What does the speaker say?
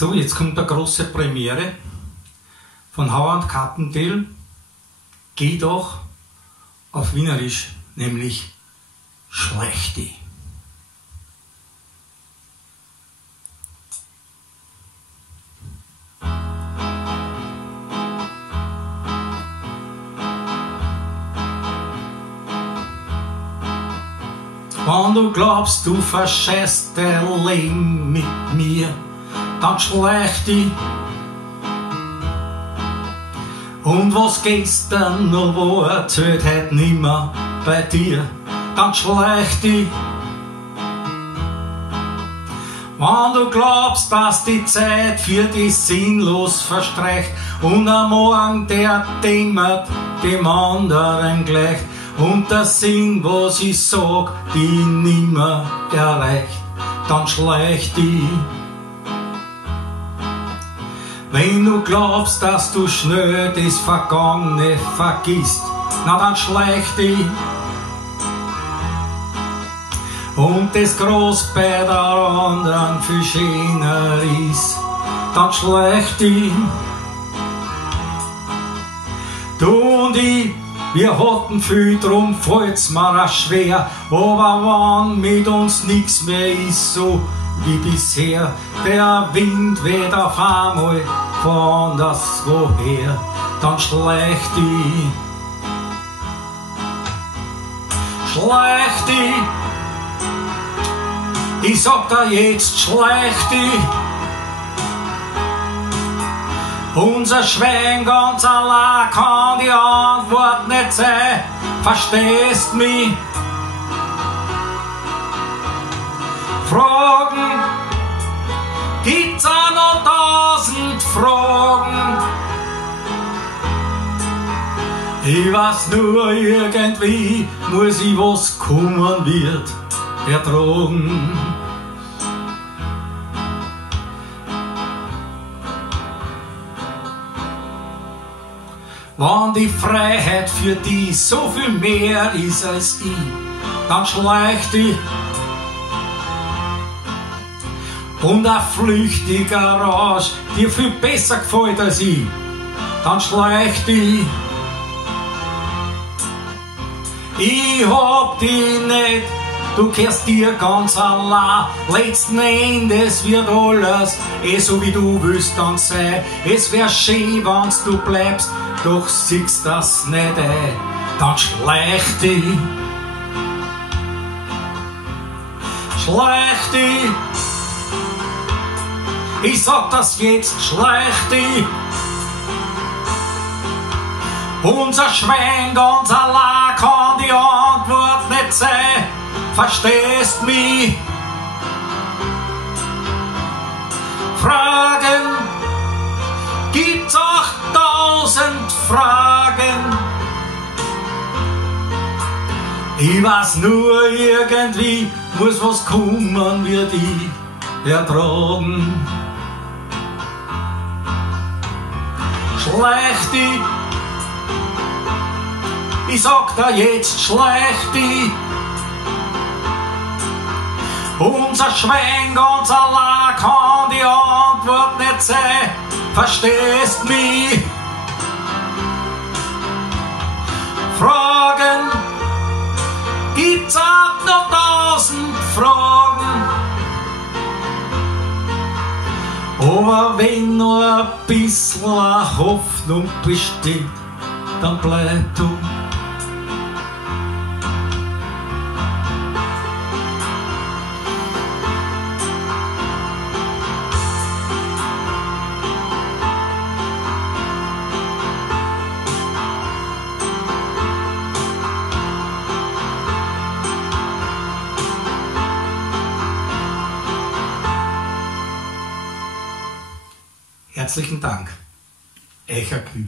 So, jetzt kommt eine große Premiere von Howard Carpendale. Geh doch auf Wienerisch, nämlich Schlechti. Wenn du glaubst, du verscheißt dein Leben mit mir, dann schleich dich. Und was gestern noch war, zählt heut nimmer bei dir, dann schleich dich. Wenn du glaubst, dass die Zeit für dich sinnlos verstreicht und am Morgen der dämmert dem anderen gleicht und der Sinn, was ich sag, die nimmer erreicht, dann schleich dich. Wenn du glaubst, dass du schnell das Vergangene vergisst, na dann schleich dich. Und das groß bei der anderen viel schöner ist, dann schleich dich. Du und ich, wir hatten viel, drum fällt's mir auch schwer, aber wenn mit uns nix mehr ist, so wie bisher, der Wind weht auf einmal von das woher, dann schleich dich. Schleich dich. Ich sag dir jetzt, schleich dich. Unser Schwein ganz allein kann die Antwort nicht sein, verstehst mich? Fragen, gibt's auch noch 1000 Fragen. Ich weiß nur, irgendwie muss ich, was kommen wird, ertragen. Wenn die Freiheit für die so viel mehr ist als ich, dann schleich dich. Und ein flüchtiger Rausch dir viel besser gefällt als ich, dann schleich dich. Ich hab dich nicht, du kehrst dir ganz allein. Letzten Endes wird alles so wie du willst dann sein. Es wär schön, wenn's du bleibst, doch siehst das nicht ein, dann schleich dich. Schleich dich. Ich sag das jetzt, schleich dich. Unser Schwein ganz allein kann die Antwort nicht sein, verstehst mich? Fragen, gibt's 8000 Fragen. Ich weiß nur, irgendwie muss was kommen, wird ich ertragen. Schleich dich. Ich sag dir jetzt, schleich dich. Unser Schwein ganz allein kann die Antwort nicht sein, verstehst mich? Fragen, gibt's auch noch 1000 Fragen. Aber wenn nur ein bisschen Hoffnung besteht, dann bleib du. Herzlichen Dank. Eicherkühl.